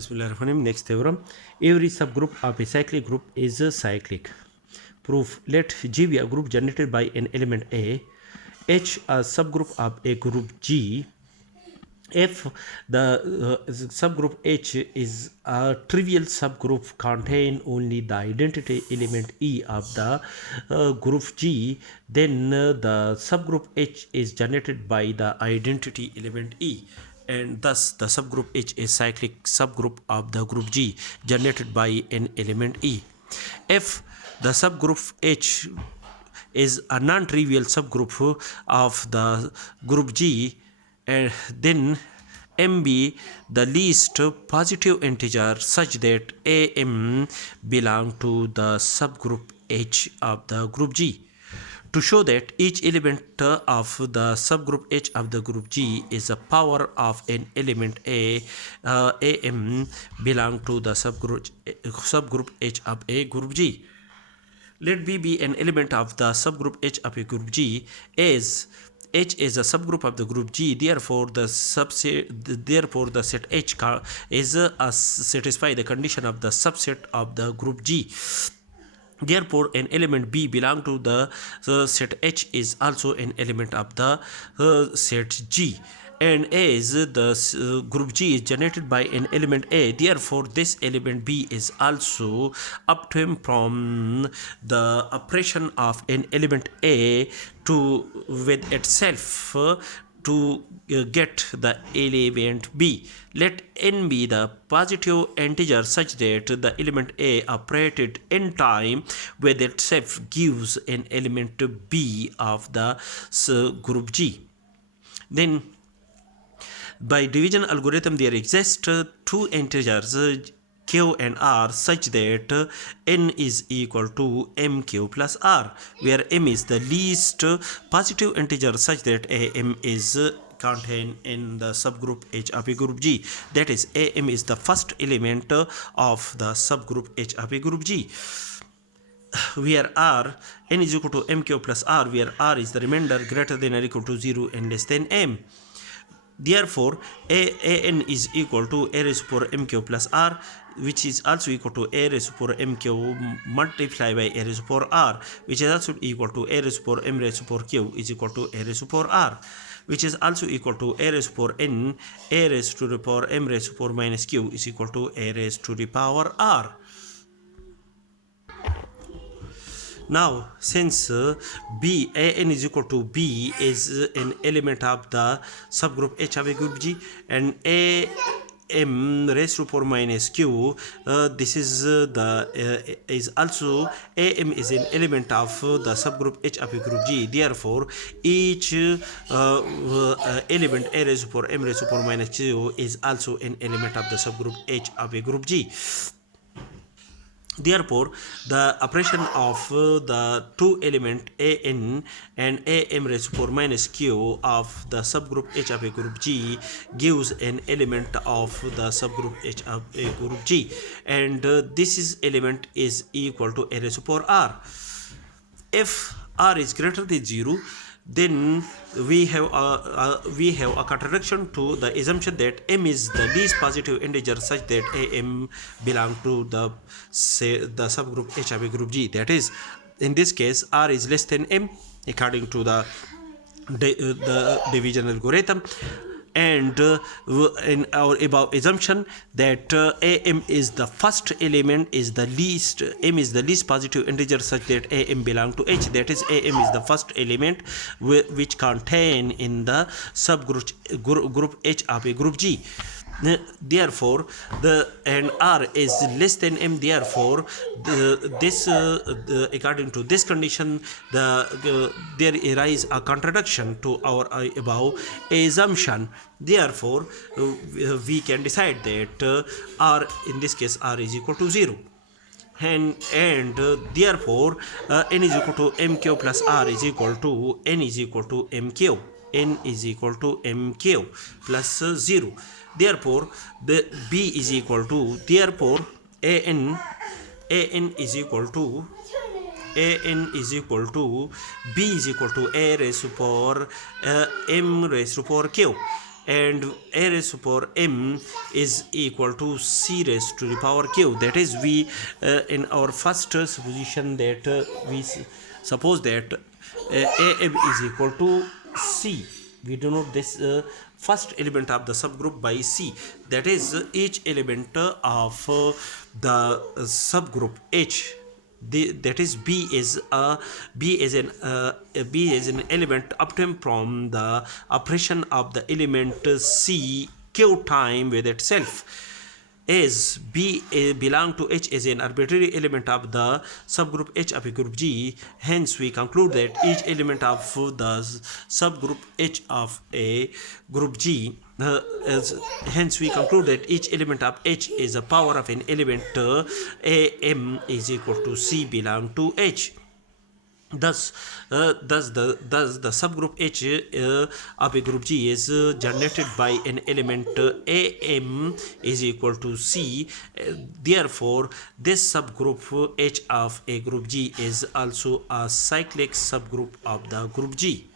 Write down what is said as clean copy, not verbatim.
Bismillahirrahmanirrahim. Next theorem. Every subgroup of a cyclic group is a cyclic. Proof. Let G be a group generated by an element A, H a subgroup of a group G, if the subgroup H is a trivial subgroup contain only the identity element E of the group G, then the subgroup H is generated by the identity element E, and thus the subgroup H is cyclic subgroup of the group G generated by an element E. If the subgroup H is a non-trivial subgroup of the group G, and then m be the least positive integer such that am belong to the subgroup H of the group G. To show that each element of the subgroup H of the group G is a power of an element am belong to the subgroup H of a group G. Let B be an element of the subgroup H of a group G, as H is a subgroup of the group G. Therefore, the set H is satisfy the condition of the subset of the group G. Therefore, an element B belong to the set H is also an element of the set G. And as the group G is generated by an element A, therefore this element B is also obtained from the operation of an element A to with itself to get the element B. Let n be the positive integer such that the element A operated in time with itself gives an element B of the group G. Then by division algorithm there exist two integers q and r such that n is equal to mq plus r, where m is the least positive integer such that am is contained in the subgroup H of a group G. That is, am is the first element of the subgroup H of a group G, where r n is equal to mq plus r, where r is the remainder greater than or equal to 0 and less than m. Therefore, an is equal to a raised to power mq plus r, which is also equal to a raised to power mq multiplied by a raised to power r, which is also equal to a raised to power m raised to power q is equal to a raised to power r, which is also equal to a raised to power n, a raised to the power m raised to power minus q is equal to a raised to the power r. Now, since B, an is equal to B is an element of the subgroup H of a group G, and am raised to power minus q, this is is also am is an element of the subgroup H of a group G. Therefore, each element a raised to power m raised to power minus q is also an element of the subgroup H of a group G. Therefore, the operation of the two element an and am raised to power minus q of the subgroup H of a group G gives an element of the subgroup H of a group G, and this is element is equal to a raised to power r. If r is greater than 0, then we have a contradiction to the assumption that m is the least positive integer such that am belong to the subgroup H of a group G. That is, in this case, r is less than m according to the division algorithm, and in our above assumption that am is the first element is the least, m is the least positive integer such that am belong to H. That is, am is the first element which contain in the subgroup group H of a group G. Therefore, and r is less than m. Therefore, according to this condition, there arises a contradiction to our above assumption. Therefore, we can decide that r, in this case, r is equal to 0. And therefore, n is equal to mq plus r is equal to n is equal to mq. N is equal to mq plus 0. Therefore, the b is equal to, therefore an is equal to b is equal to a raised to power m raised to power q. and a raised to power m is equal to c raised to the power q. That is, we in our first supposition that suppose that am is equal to c. We denote this first element of the subgroup by c. That is, each element of the subgroup h, that is b is an element obtained from the operation of the element c q time with itself, as b belong to h is an arbitrary element of the subgroup h of a group G. Hence we conclude that each element of the subgroup h of a group G hence we conclude that each element of H is a power of an element am is equal to C belong to H. Thus the subgroup H of a group G is generated by an element am is equal to C. Therefore, this subgroup H of a group G is also a cyclic subgroup of the group G.